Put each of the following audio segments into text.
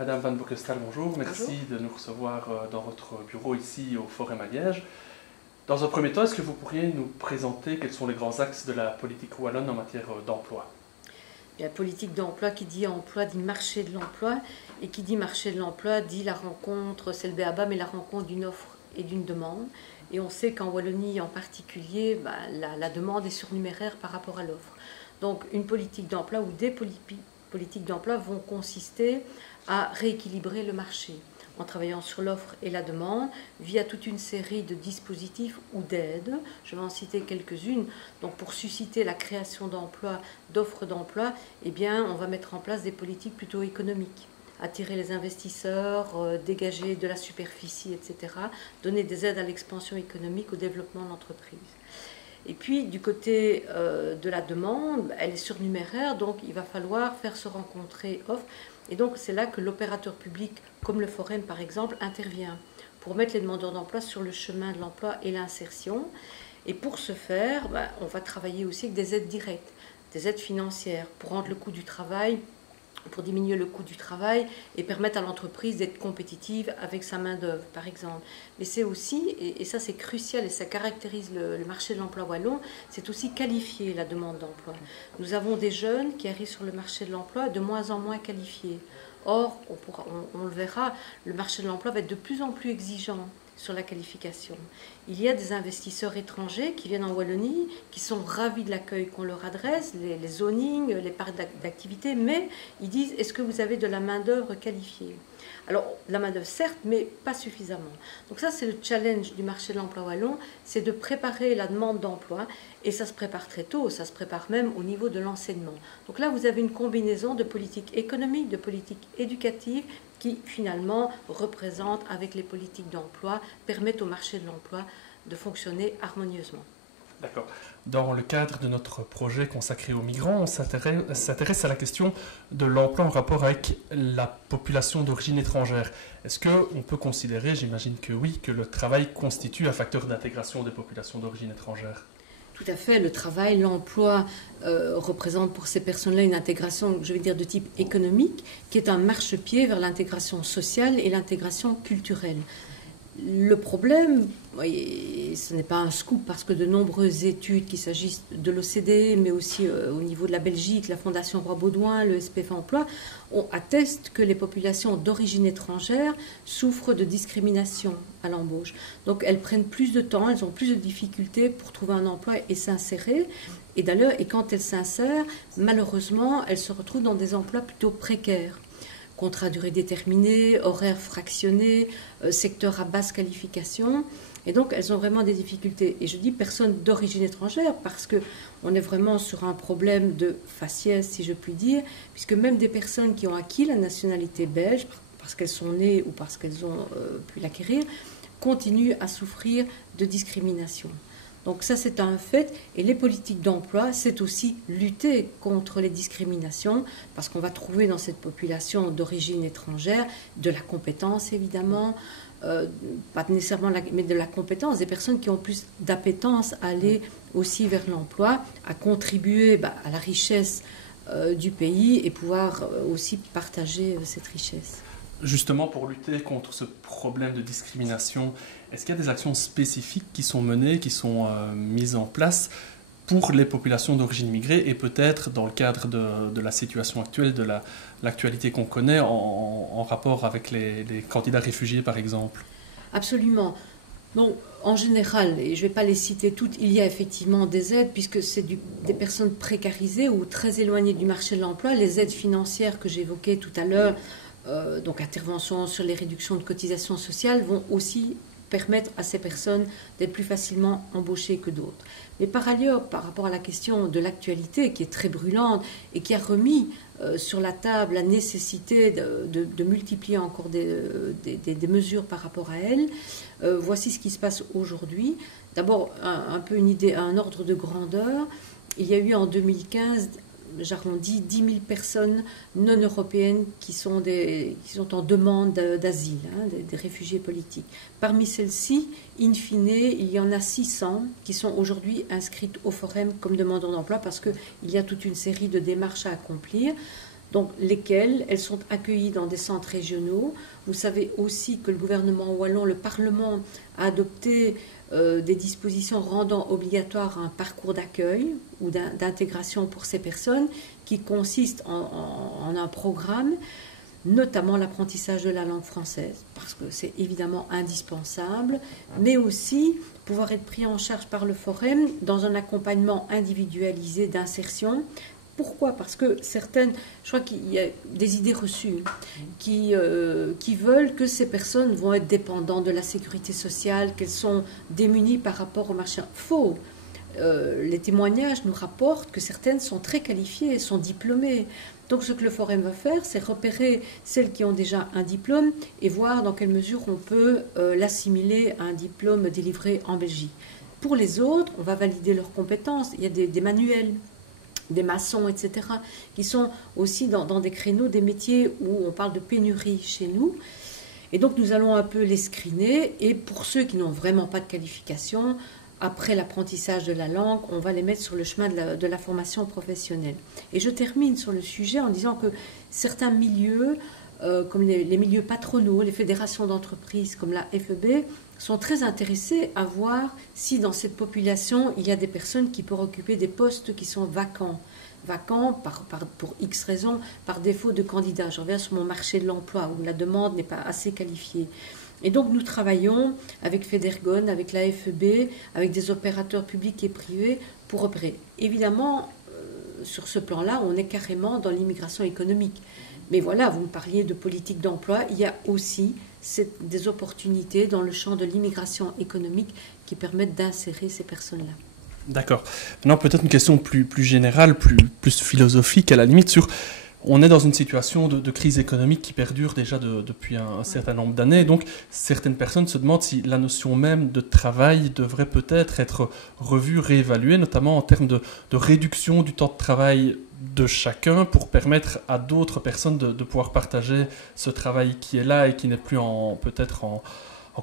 Madame Van Boekestal, bonjour. Merci Bonjour. de nous recevoir dans votre bureau ici au Forum à Liège. Dans un premier temps, est-ce que vous pourriez nous présenter quels sont les grands axes de la politique wallonne en matière d'emploi? La politique d'emploi, qui dit emploi, dit marché de l'emploi. Et qui dit marché de l'emploi, dit la rencontre, c'est le b.a.-ba, mais la rencontre d'une offre et d'une demande. Et on sait qu'en Wallonie en particulier, la demande est surnuméraire par rapport à l'offre. Donc une politique d'emploi ou des politiques d'emploi vont consister à rééquilibrer le marché en travaillant sur l'offre et la demande via toute une série de dispositifs ou d'aides. Je vais en citer quelques-unes. Donc pour susciter la création d'emplois, d'offres d'emploi, eh bien, on va mettre en place des politiques plutôt économiques. Attirer les investisseurs, dégager de la superficie, etc. Donner des aides à l'expansion économique, au développement de l'entreprise. Et puis, du côté de la demande, elle est surnuméraire, donc il va falloir faire se rencontrer offres. Et donc, c'est là que l'opérateur public, comme le Forum par exemple, intervient pour mettre les demandeurs d'emploi sur le chemin de l'emploi et l'insertion. Et pour ce faire, on va travailler aussi avec des aides directes, des aides financières, pour rendre le coût du travail, pour diminuer le coût du travail et permettre à l'entreprise d'être compétitive avec sa main-d'œuvre, par exemple. Mais c'est aussi, et ça c'est crucial et ça caractérise le marché de l'emploi wallon, c'est aussi qualifier la demande d'emploi. Nous avons des jeunes qui arrivent sur le marché de l'emploi de moins en moins qualifiés. Or, on le verra, le marché de l'emploi va être de plus en plus exigeant sur la qualification. Il y a des investisseurs étrangers qui viennent en Wallonie, qui sont ravis de l'accueil qu'on leur adresse, les zonings, les parcs d'activité, mais ils disent, est-ce que vous avez de la main-d'œuvre qualifiée? Alors, la main-d'œuvre, certes, mais pas suffisamment. Donc ça, c'est le challenge du marché de l'emploi wallon, c'est de préparer la demande d'emploi, et ça se prépare très tôt, ça se prépare même au niveau de l'enseignement. Donc là, vous avez une combinaison de politique économique, de politique éducative, qui finalement représentent, avec les politiques d'emploi, permettent au marché de l'emploi de fonctionner harmonieusement. D'accord. Dans le cadre de notre projet consacré aux migrants, on s'intéresse à la question de l'emploi en rapport avec la population d'origine étrangère. Est-ce qu'on peut considérer, j'imagine que oui, que le travail constitue un facteur d'intégration des populations d'origine étrangère? Tout à fait, le travail, l'emploi représente pour ces personnes-là une intégration, je vais dire, de type économique, qui est un marchepied vers l'intégration sociale et l'intégration culturelle. Le problème, et ce n'est pas un scoop parce que de nombreuses études, qu'il s'agisse de l'OCDE, mais aussi au niveau de la Belgique, la Fondation Roi-Baudouin, le SPF Emploi, attestent que les populations d'origine étrangère souffrent de discrimination à l'embauche. Donc elles prennent plus de temps, elles ont plus de difficultés pour trouver un emploi et s'insérer. Et d'ailleurs, et quand elles s'insèrent, malheureusement, elles se retrouvent dans des emplois plutôt précaires. Contrat à durée déterminée, horaires fractionnés, secteur à basse qualification. Et donc, elles ont vraiment des difficultés. Et je dis personnes d'origine étrangère parce qu'on est vraiment sur un problème de faciès, si je puis dire, puisque même des personnes qui ont acquis la nationalité belge, parce qu'elles sont nées ou parce qu'elles ont pu l'acquérir, continuent à souffrir de discrimination. Donc ça, c'est un fait. Et les politiques d'emploi, c'est aussi lutter contre les discriminations, parce qu'on va trouver dans cette population d'origine étrangère de la compétence, évidemment, pas nécessairement, mais de la compétence, des personnes qui ont plus d'appétence à aller aussi vers l'emploi, à contribuer à la richesse du pays et pouvoir aussi partager cette richesse. Justement, pour lutter contre ce problème de discrimination, est-ce qu'il y a des actions spécifiques qui sont menées, qui sont mises en place pour les populations d'origine migrée et peut-être dans le cadre de la situation actuelle, de l'actualité qu'on connaît en rapport avec les candidats réfugiés par exemple? Absolument. Donc, en général, et je ne vais pas les citer toutes, il y a effectivement des aides, puisque c'est des personnes précarisées ou très éloignées du marché de l'emploi. Les aides financières que j'évoquais tout à l'heure, donc intervention sur les réductions de cotisations sociales, vont aussi permettre à ces personnes d'être plus facilement embauchées que d'autres. Mais par ailleurs, par rapport à la question de l'actualité, qui est très brûlante et qui a remis sur la table la nécessité de multiplier encore des mesures par rapport à elle, voici ce qui se passe aujourd'hui. D'abord, un peu une idée, un ordre de grandeur. Il y a eu en 2015, j'arrondis, 10 000 personnes non européennes qui sont en demande d'asile, des réfugiés politiques. Parmi celles-ci, in fine, il y en a 600 qui sont aujourd'hui inscrites au Forum comme demandeurs d'emploi parce qu'il y a toute une série de démarches à accomplir. Donc, lesquelles elles sont accueillies dans des centres régionaux. Vous savez aussi que le gouvernement wallon, le Parlement, a adopté des dispositions rendant obligatoire un parcours d'accueil ou d'intégration pour ces personnes qui consiste en un programme, notamment l'apprentissage de la langue française, parce que c'est évidemment indispensable, mais aussi pouvoir être pris en charge par le Forum dans un accompagnement individualisé d'insertion. Pourquoi? Parce que certaines, je crois qu'il y a des idées reçues qui veulent que ces personnes vont être dépendantes de la sécurité sociale, qu'elles sont démunies par rapport au marché. Faux. Les témoignages nous rapportent que certaines sont très qualifiées, sont diplômées. Donc ce que le Forum va faire, c'est repérer celles qui ont déjà un diplôme et voir dans quelle mesure on peut l'assimiler à un diplôme délivré en Belgique. Pour les autres, on va valider leurs compétences. Il y a des manuels, des maçons, etc., qui sont aussi dans des créneaux, des métiers où on parle de pénurie chez nous. Et donc nous allons un peu les screener. Et pour ceux qui n'ont vraiment pas de qualification, après l'apprentissage de la langue, on va les mettre sur le chemin de la formation professionnelle. Et je termine sur le sujet en disant que certains milieux, comme les milieux patronaux, les fédérations d'entreprises comme la FEB, sont très intéressés à voir si dans cette population, il y a des personnes qui peuvent occuper des postes qui sont vacants. Vacants pour X raisons, par défaut de candidats. Je reviens sur mon marché de l'emploi où la demande n'est pas assez qualifiée. Et donc nous travaillons avec Federgon, avec la FEB, avec des opérateurs publics et privés pour opérer. Évidemment, sur ce plan-là, on est carrément dans l'immigration économique. Mais voilà, vous me parliez de politique d'emploi, il y a aussi des opportunités dans le champ de l'immigration économique qui permettent d'insérer ces personnes-là. D'accord. Maintenant, peut-être une question plus générale, plus philosophique à la limite sur... On est dans une situation de crise économique qui perdure déjà depuis un certain nombre d'années. Donc, certaines personnes se demandent si la notion même de travail devrait peut-être être revue, réévaluée, notamment en termes de réduction du temps de travail de chacun pour permettre à d'autres personnes de pouvoir partager ce travail qui est là et qui n'est plus peut-être en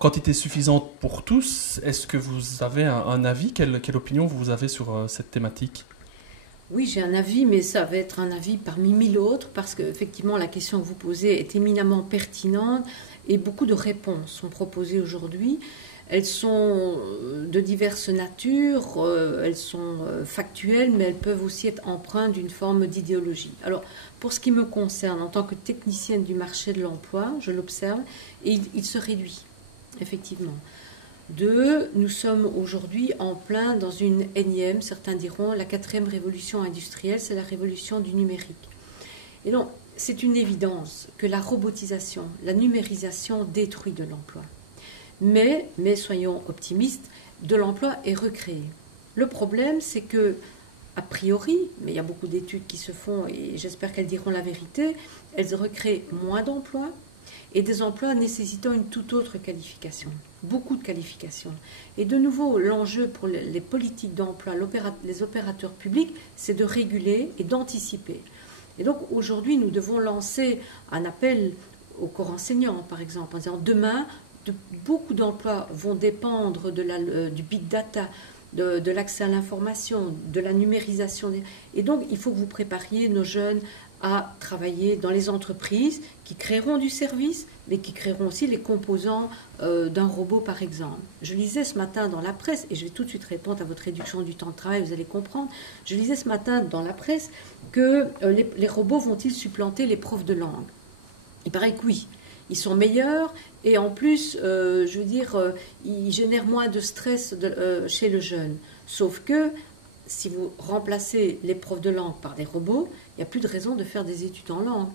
quantité suffisante pour tous. Est-ce que vous avez un avis? Quelle opinion vous avez sur cette thématique? Oui, j'ai un avis, mais ça va être un avis parmi 1000 autres, parce qu'effectivement, la question que vous posez est éminemment pertinente et beaucoup de réponses sont proposées aujourd'hui. Elles sont de diverses natures, elles sont factuelles, mais elles peuvent aussi être empreintes d'une forme d'idéologie. Alors, pour ce qui me concerne, en tant que technicienne du marché de l'emploi, je l'observe, et il se réduit, effectivement. Nous sommes aujourd'hui en plein dans une énième, certains diront, la 4e révolution industrielle, c'est la révolution du numérique. Et donc, c'est une évidence que la robotisation, la numérisation détruit de l'emploi. Mais soyons optimistes, de l'emploi est recréé. Le problème, c'est que, a priori, mais il y a beaucoup d'études qui se font, et j'espère qu'elles diront la vérité, elles recréent moins d'emplois, et des emplois nécessitant une toute autre qualification, beaucoup de qualifications. Et de nouveau, l'enjeu pour les politiques d'emploi, les opérateurs publics, c'est de réguler et d'anticiper. Et donc aujourd'hui, nous devons lancer un appel aux corps enseignants, par exemple, en disant demain, beaucoup d'emplois vont dépendre du big data, de l'accès à l'information, de la numérisation. Et donc, il faut que vous prépariez nos jeunes à travailler dans les entreprises qui créeront du service, mais qui créeront aussi les composants d'un robot, par exemple. Je lisais ce matin dans la presse, et je vais tout de suite répondre à votre réduction du temps de travail, vous allez comprendre. Je lisais ce matin dans la presse que les robots vont-ils supplanter les profs de langue? Il paraît que oui. Ils sont meilleurs, et en plus, je veux dire, ils génèrent moins de stress chez le jeune. Sauf que, si vous remplacez les profs de langue par des robots, il n'y a plus de raison de faire des études en langue.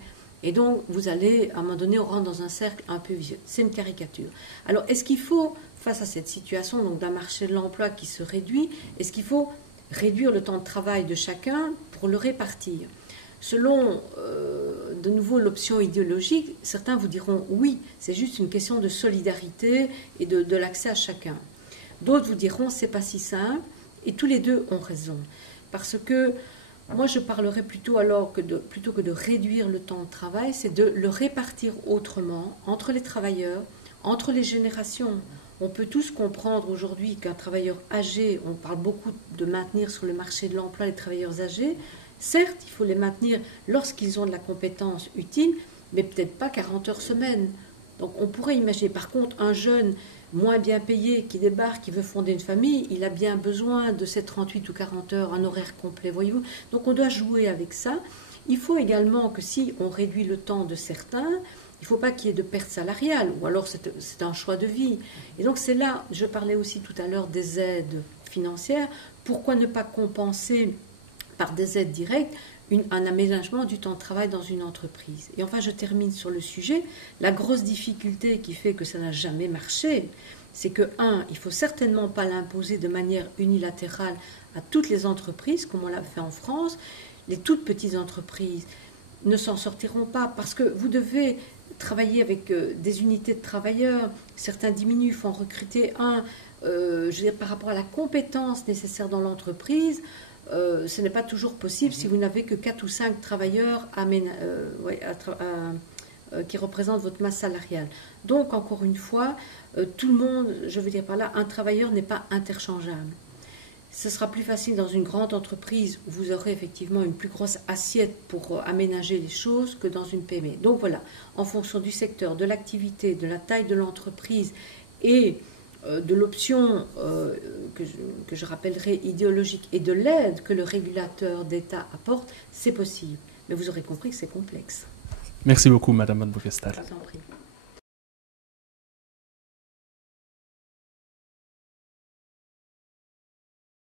Et donc, vous allez, à un moment donné, on rentre dans un cercle un peu vicieux. C'est une caricature. Alors, est-ce qu'il faut, face à cette situation donc d'un marché de l'emploi qui se réduit, est-ce qu'il faut réduire le temps de travail de chacun pour le répartir? Selon, de nouveau, l'option idéologique, certains vous diront oui, c'est juste une question de solidarité et de l'accès à chacun. D'autres vous diront c'est pas si simple, et tous les deux ont raison. Parce que moi, je parlerais plutôt plutôt que de réduire le temps de travail, c'est de le répartir autrement entre les travailleurs, entre les générations. On peut tous comprendre aujourd'hui qu'un travailleur âgé, on parle beaucoup de maintenir sur le marché de l'emploi les travailleurs âgés, Certes, il faut les maintenir lorsqu'ils ont de la compétence utile, mais peut-être pas 40 heures semaine. Donc on pourrait imaginer, par contre, un jeune moins bien payé qui débarque, qui veut fonder une famille, il a bien besoin de ces 38 ou 40 heures, un horaire complet, voyez-vous. Donc on doit jouer avec ça. Il faut également que si on réduit le temps de certains, il ne faut pas qu'il y ait de perte salariale, ou alors c'est un choix de vie. Et donc c'est là, je parlais aussi tout à l'heure des aides financières, pourquoi ne pas compenser par des aides directes un aménagement du temps de travail dans une entreprise. Et enfin, je termine sur le sujet. La grosse difficulté qui fait que ça n'a jamais marché, c'est que, il ne faut certainement pas l'imposer de manière unilatérale à toutes les entreprises, comme on l'a fait en France. Les toutes petites entreprises ne s'en sortiront pas, parce que vous devez travailler avec des unités de travailleurs. Certains diminuent, il faut en recruter un. Je veux dire, par rapport à la compétence nécessaire dans l'entreprise, ce n'est pas toujours possible si vous n'avez que 4 ou 5 travailleurs qui représentent votre masse salariale. Donc, encore une fois, tout le monde, je veux dire par là, un travailleur n'est pas interchangeable. Ce sera plus facile dans une grande entreprise où vous aurez effectivement une plus grosse assiette pour aménager les choses que dans une PME. Donc voilà, en fonction du secteur, de l'activité, de la taille de l'entreprise et de l'option que je rappellerai idéologique et de l'aide que le régulateur d'État apporte, c'est possible. Mais vous aurez compris que c'est complexe. Merci beaucoup, Madame Van Boeckestal. Je vous en prie.